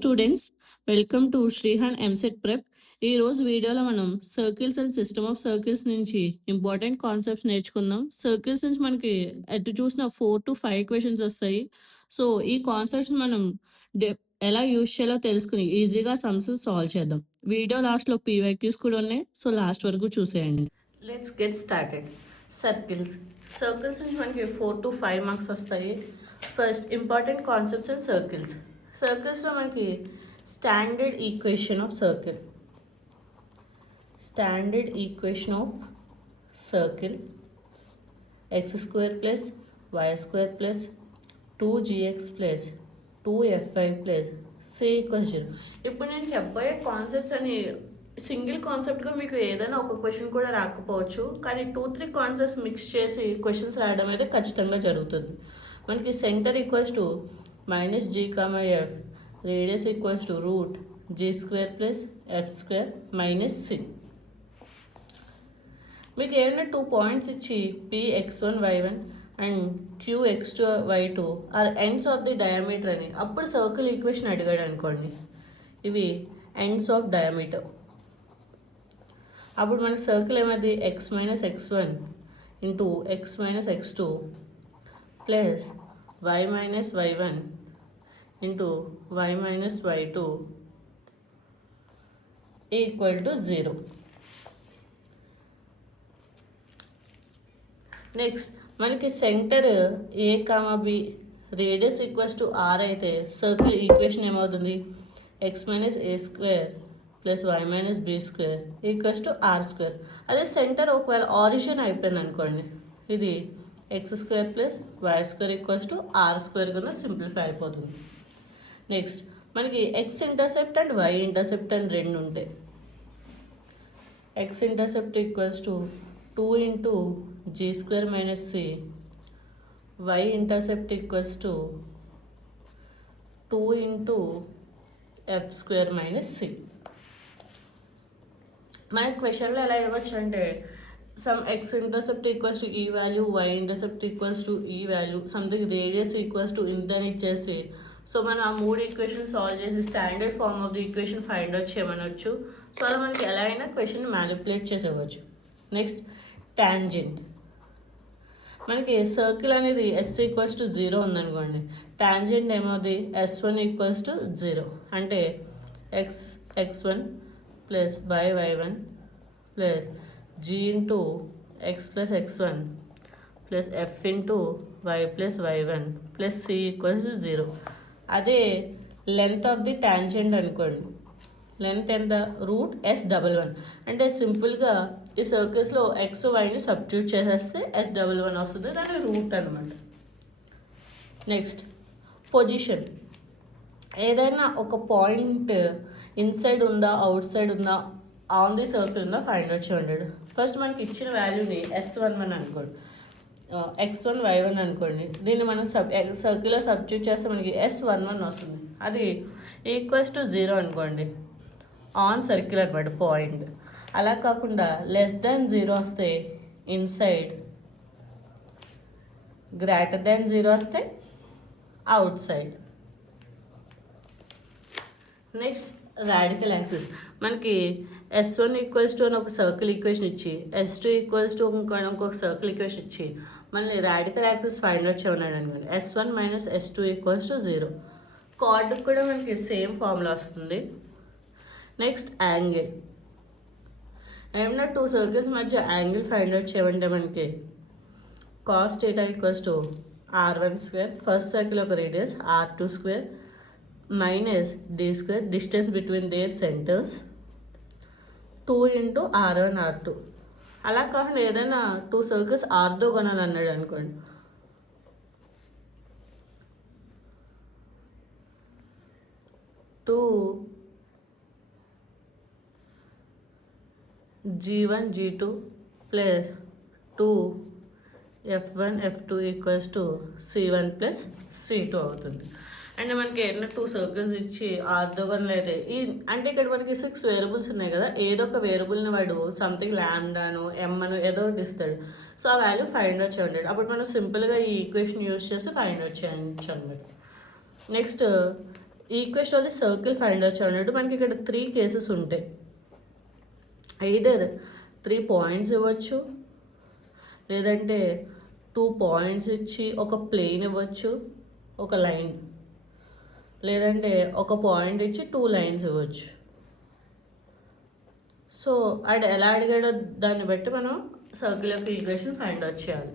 Students, welcome to Srihan EAMCET prep. ఈ రోజు వీడియోలో మనం circles and system of circles నుంచి ఇంపార్టెంట్ కాన్సెప్ట్స్ నేర్చుకుందాం. సర్కిల్స్ నుంచి మనకి ఎటు చూసిన 4 to 5 క్వశ్చన్స్ వస్తాయి. సో ఈ కాన్సెప్ట్స్ మనం ఎలా యూజ్ చేయాలో తెలుసుకుని ఈజీగా సమ్స్ సాల్వ్ చేద్దాం. వీడియో లాస్ట్లో పీవైక్యూస్ కూడా ఉన్నాయి, సో లాస్ట్ వరకు చూసేయండి. Let's get started. సర్కిల్స్ నుంచి మనకి 4 to 5 మార్క్స్ వస్తాయి. ఫస్ట్ ఇంపార్టెంట్ కాన్సెప్ట్స్ అండ్ సర్కిల్స్లో మనకి standard equation of circle x square plus y square plus 2gx plus 2fy plus c equals 0. ఇప్పుడు నేను చెప్పబోయే కాన్సెప్ట్స్ అని సింగిల్ కాన్సెప్ట్గా మీకు ఏదైనా ఒక క్వశ్చన్ కూడా రాకపోవచ్చు, కానీ 2-3 కాన్సెప్ట్స్ మిక్స్ చేసి క్వశ్చన్స్ రాయడం అయితే ఖచ్చితంగా జరుగుతుంది. మనకి center equals to -g, f, radius equals to √g² plus f² minus c. మీకు ఏమైనా 2 పాయింట్స్ ఇచ్చి px1 y1 and qx2 y2 are ends of the diameter అని అప్పుడు సర్కిల్ ఈక్వేషన్ అడిగాడు అనుకోండి, ఇవి ఎండ్స్ ఆఫ్ డయామీటర్. అప్పుడు మనకి సర్కిల్ ఏమది x minus x1 into x minus x2 plus y minus y1 into y minus y2 equal to 0. Next మనకి centre a, b, radius equals to r అయితే circle equation ఏమవుతుంది x minus a² plus y minus b² equals to r². అదే centre ఒకవేళ origin అయిపోయింది అనుకోండి, ఇది x² plus y² equals to r² కన్నా simplify అయిపోతుంది. నెక్స్ట్ మనకి x intercept and y intercept అని రెండు ఉంటాయి. x intercept equals to 2 into g² minus c, y intercept equals to 2 into f² minus c. మనకి క్వశ్చన్లో ఎలా ఇవ్వచ్చు అంటే some x intercept equals to ఈ value, y intercept equals to ఈ value, something radius equals to ఇంతని ఇచ్చేసి, so మనం ఆ 3 ఈక్వేషన్ సాల్వ్ చేసి standard form of the equation find out చేయమనొచ్చు. సో అలా మనకి ఎలా అయినా క్వశ్చన్ మ్యానిపులేట్ చేసేవచ్చు. Next tangent. మనకి సర్కిల్ అనేది s ఈక్వల్స్ టు 0 ఉందనుకోండి, టాంజెంట్ ఏమవుతుంది s1 ఈక్వల్స్ టు 0 అంటే x1 plus y1 plus g into x plus x1 plus f into y plus y1 plus c equals to 0. అదే length of the tangent అనుకోండి, length ఎంత √s11 అంటే సింపుల్గా ఈ సర్కిల్స్లో x వైని substitute చేసేస్తే s11 వస్తుంది, దాని రూట్ అనమాట. Next position. ఏదైనా ఒక పాయింట్ ఇన్సైడ్ ఉందా అవుట్ సైడ్ ఉందా ఆన్ ది సర్కిల్ ఉందా ఫైండ్ అవుట్ చేయండి. ఫస్ట్ మనకి ఇచ్చిన వాల్యూని s11 అనుకోండి, x1 y1 అనుకోండి, దీన్ని మనం సర్కిల్లో సబ్స్టిట్యూట్ చేస్తే మనకి s11 వస్తుంది. అది ఈక్వల్స్ టు 0 అనుకోండి, ఆన్ సర్కిల్ అనమాట పాయింట్. అలా కాకుండా లెస్ దాన్ 0 వస్తే ఇన్సైడ్, గ్రేటర్ దాన్ 0 వస్తే out side. Next radical axis. మనకి s1 ఈక్వల్స్ టు అని ఒక సర్కిల్ ఈక్వేషన్ ఇచ్చి, s2 ఈక్వల్స్ టు ఇంకొక సర్కిల్ ఈక్వేషన్ ఇచ్చి మళ్ళీ రాడికల్ యాక్సిస్ ఫైండ్ అవుట్ చేయమన్నాడు అనుకోండి, s1 minus s2 equals to 0. కార్డ్కి కూడా మనకి సేమ్ ఫార్ములా వస్తుంది. Next angle. ఏమన్నా 2 సర్కిల్స్ మధ్య యాంగిల్ ఫైండ్ అవుట్ చేయమంటే మనకి cos θ equals to r1², first circle ఒక radius r2² minus d², distance between their centres 2 into r1 r2. అలా కాకుండా ఏదైనా 2 సర్కిల్స్ ఆర్థోగోనల్ అన్నాడు అనుకోండి, 2g1 g2 plus 2f1 f2 equals to c1 plus c2 అవుతుంది. అంటే మనకి ఏదైనా 2 సర్కిల్స్ ఇచ్చి ఆర్థోగోనల్ అయితే అంటే ఇక్కడ మనకి 6 వేరియబుల్స్ ఉన్నాయి కదా, ఏదో ఒక వేరియబుల్ని వాడు సంథింగ్ ల్యాండాను ఎమ్మను ఏదో ఒకటి ఇస్తాడు. సో ఆ వాల్యూ ఫైండ్ అవుట్ చేయండి. అప్పుడు మనం సింపుల్గా ఈ ఈక్వేషన్ యూజ్ చేసి ఫైండ్ అవుట్ చేయొచ్చు అనమాట. Next equation of the circle find out చేయాలంటే మనకి ఇక్కడ 3 కేసెస్ ఉంటాయి. ఐదర్ 3 పాయింట్స్ ఇవ్వచ్చు, లేదంటే 2 పాయింట్స్ ఇచ్చి ఒక ప్లేన్ ఇవ్వచ్చు, ఒక లైన్, లేదంటే ఒక పాయింట్ ఇచ్చి 2 లైన్స్ ఇవ్వచ్చు. సో అది ఎలా అడిగాడో దాన్ని బట్టి మనం సర్కిల్ యొక్క ఈక్వేషన్ ఫైండ్ అవుట్ చేయాలి.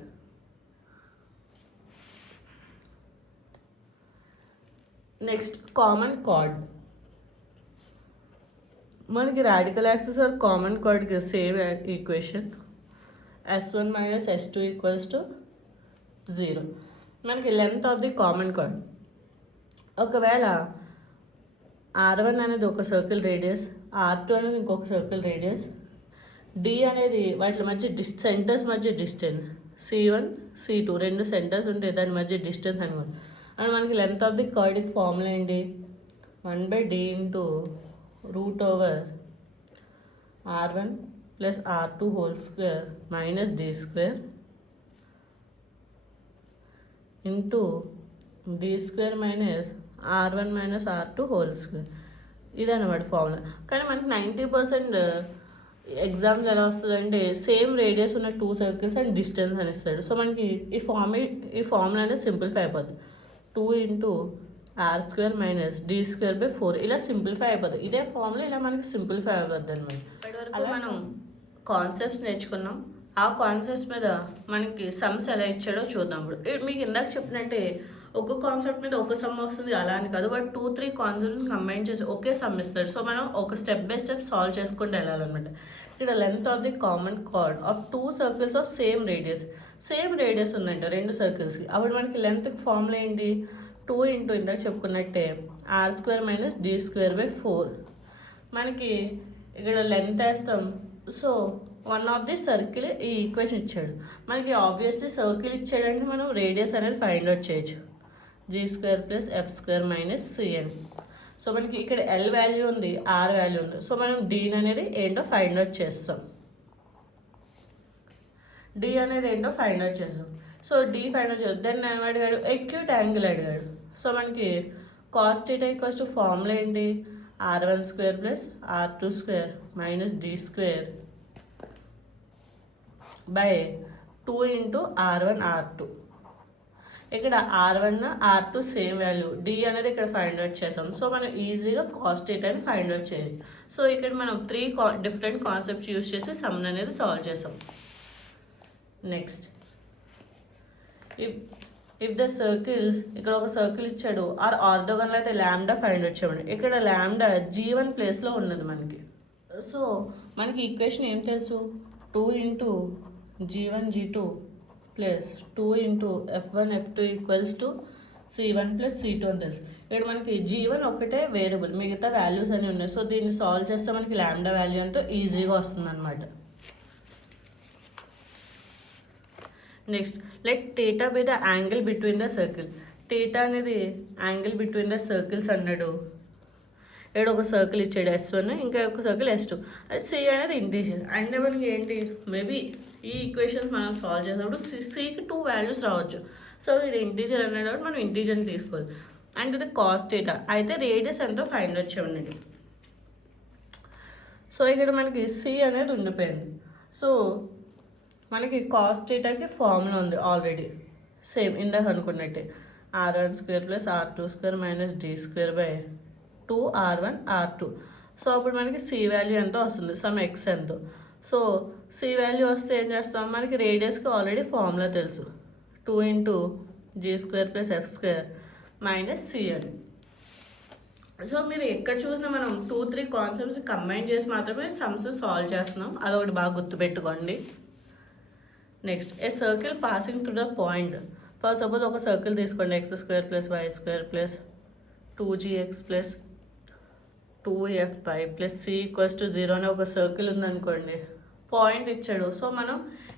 Next common card. మనకి రాడికల్ యాక్సిస్ ఆర్ కామన్ కార్డ్కి same equation S1 minus S2 equals to 0. మనకి length of the common card ఒకవేళ R1 అనేది ఒక సర్కిల్ రేడియస్, R2 అనేది ఇంకొక సర్కిల్ రేడియస్, D అనేది వాటి మధ్య సెంటర్స్ మధ్య డిస్టెన్స్, C1 C2 రెండు సెంటర్స్ ఉంటాయి, దాని మధ్య డిస్టెన్స్ అనమాట. అండ్ మనకి length of the cardiac formula ఏంటి, 1/d into root over R1 plus R2 whole square minus D square into D square minus R1 minus R2 whole square. ఇదన్నమాట formula. కానీ మనకి 90% ఎగ్జామ్స్ ఎలా వస్తుందంటే సేమ్ రేడియస్ ఉన్న 2 circles and distance అని ఇస్తాడు. So మనకి ఈ ఫార్ములా అనేది సింప్లిఫై అయిపోద్ది. 2 into R square minus D square by 4 ఇలా సింప్లిఫై అయిపోతుంది. ఇదే ఫార్ములా ఇలా మనకి సింప్లిఫై అయిపోద్ది అనమాట. అలా మనం కాన్సెప్ట్స్ నేర్చుకున్నాం. ఆ కాన్సెప్ట్స్ మీద మనకి సమ్స్ ఎలా ఇచ్చాడో చూద్దాం. ఇప్పుడు మీకు ఇందాక చెప్పినట్టే ఒక కాన్సెప్ట్ మీద ఒక సమ్ వస్తుంది అలా అని కాదు, బట్ 2-3 కాన్సెప్ట్స్ కంబైన్ చేసి ఒకే సమ్ ఇస్తాడు. సో మనం ఒక స్టెప్ బై స్టెప్ సాల్వ్ చేసుకుంటూ వెళ్ళాలన్నమాట. ఇక్కడ length of the common card of 2 circles of same radius ఉందంట 2 సర్కిల్స్కి. అప్పుడు మనకి లెంత్కి ఫార్ములా ఏంటి, 2 ఇంటూ ఇందాక చెప్పుకున్నట్టే R square minus D square by 4. మనకి ఇక్కడ లెంత్ వేస్తాం. So one of the circle ఈ ఈక్వేషన్ ఇచ్చాడు మనకి. ఆబ్వియస్లీ సర్కిల్ ఇచ్చాడంటే మనం రేడియస్ అనేది ఫైండ్ అవుట్ చేయొచ్చు. G square plus F square minus CN. So మనకి ఇక్కడ L వాల్యూ ఉంది, R వాల్యూ ఉంది. సో మనం D అనేది ఏంటో ఫైండ్ అవుట్ చేస్తాం. సో D ఫైండ్ అవుట్ చేస్తాం. దెన్ నేను అడిగాడు ఎక్యూట్ యాంగిల్ అడిగాడు. సో మనకి cos theta equals to formula ఏంటి, R1 square plus R2 square minus D square by 2 into R1 R2. ఇక్కడ R1 R2 same value, D అనేది ఇక్కడ ఫైండ్ అవుట్ చేసాం. సో మనం ఈజీగా కాస్ థీటాని ఫైండ్ అవుట్ చేయాలి. సో ఇక్కడ మనం 3 డిఫరెంట్ కాన్సెప్ట్స్ యూజ్ చేసి సమ్ అనేది సాల్వ్ చేసాం. నెక్స్ట్ ఇఫ్ ద సర్కిల్స్, ఇక్కడ ఒక సర్కిల్ ఇచ్చాడు, ఆర్థోగోనల్ అయితే ల్యాండా ఫైండ్ అవుట్ చేయమండి. ఇక్కడ ల్యాండా G1 ప్లేస్లో ఉన్నది మనకి. సో మనకి ఈక్వేషన్ ఏం తెలుసు, 2 into G1 G2 plus 2 into F1 F2 equals to C1 plus C2 అని తెలుసు. ఇక్కడ మనకి G1 ఒకటే వేరియబుల్, మిగతా వాల్యూస్ అన్నీ ఉన్నాయి. సో దీన్ని సాల్వ్ చేస్తే మనకి ల్యాండా వాల్యూ అంతా ఈజీగా వస్తుంది అనమాట. Next let theta by the angle between the circle. Theta అనేది యాంగిల్ బిట్వీన్ ద సర్కిల్స్ అన్నాడు. ఇక్కడ ఒక సర్కిల్ ఇచ్చాడు S1, ఇంకా ఒక సర్కిల్ S2. అది C అనేది ఇంటీజర్. అంటే మనకి ఏంటి, మేబీ ఈ ఈక్వేషన్స్ మనం సాల్వ్ చేసినప్పుడు Cకి 2 వాల్యూస్ రావచ్చు. సో ఇది ఇంటీజర్ అనేటప్పుడు మనం ఇంటీజర్ని తీసుకోవాలి. అండ్ ఇది కాస్ థీటా అయితే రేడియస్ ఎంతో ఫైండ్ అవుట్ చేయండి. సో ఇక్కడ మనకి C అనేది ఉండిపోయింది. సో మనకి కాస్ థీటాకి ఫార్ములా ఉంది ఆల్రెడీ, సేమ్ ఇందాక అనుకున్నట్టే R1 square plus R2 square minus D square by 2 R1 R2. So అప్పుడు మనకి C వాల్యూ ఎంతో వస్తుంది, సమ్ ఎక్స్ ఎంతో. సో C వాల్యూ వస్తే ఏం చేస్తాం, మనకి రేడియస్కి ఆల్రెడీ ఫార్ములా తెలుసు, 2 into G square plus F square minus CN. So మీరు ఎక్కడ చూసినా మనం 2-3 కాన్సెప్ట్స్ కంబైన్ చేసి మాత్రమే సమ్స్ సాల్వ్ చేస్తున్నాం, అదొకటి బాగా గుర్తుపెట్టుకోండి. Next a circle passing through the point. For suppose ఒక సర్కిల్ తీసుకోండి, X square plus Y square plus 2GX plus 2FY plus C equals to 0 అనే ఒక సర్కిల్ ఉందనుకోండి, పాయింట్ ఇచ్చాడు. సో మనం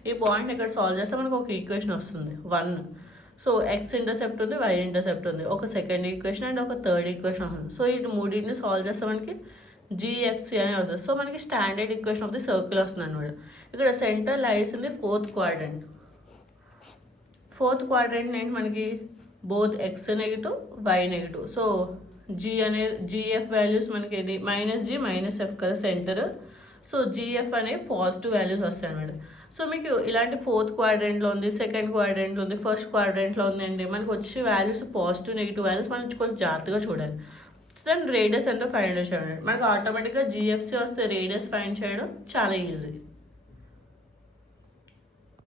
ఈ పాయింట్ ఇక్కడ సాల్వ్ చేస్తే మనకు ఒక ఈక్వేషన్ వస్తుంది 1. సో X ఇంటర్సెప్ట్ ఉంది, Y ఇంటర్సెప్ట్ ఉంది, ఒక సెకండ్ ఈక్వేషన్ అండ్ ఒక థర్డ్ ఈక్వేషన్ వస్తుంది. సో ఈ మూడింటిని సాల్వ్ చేస్తే మనకి GFC అని వస్తుంది. సో మనకి standard equation of the circle వస్తుంది అనమాట. ఇక్కడ center lies in the 4th quadrant. 4th quadrant ఏంటి మనకి, both X negative Y negative. So G అనే జీఎఫ్ వాల్యూస్ మనకి ఏంటి -G -F కదా సెంటర్. సో జీఎఫ్ అనే పాజిటివ్ వాల్యూస్ వస్తాయి అనమాట. సో మీకు ఇలాంటి ఫోర్త్ క్వాడ్రెంట్లో ఉంది, సెకండ్ క్వాడ్రెంట్లో ఉంది, ఫస్ట్ క్వాడ్రెంట్లో ఉందండి. మనకు వచ్చే వాల్యూస్ పాజిటివ్ నెగిటివ్ వాల్యూస్ మనం కొంచెం జాగ్రత్తగా చూడాలి. సో దాని రేడియస్ ఎంతో ఫైండ్ అవుట్ చేయండి. మనకు ఆటోమేటిక్గా జీఎఫ్సీ వస్తే రేడియస్ ఫైండ్ చేయడం చాలా ఈజీ.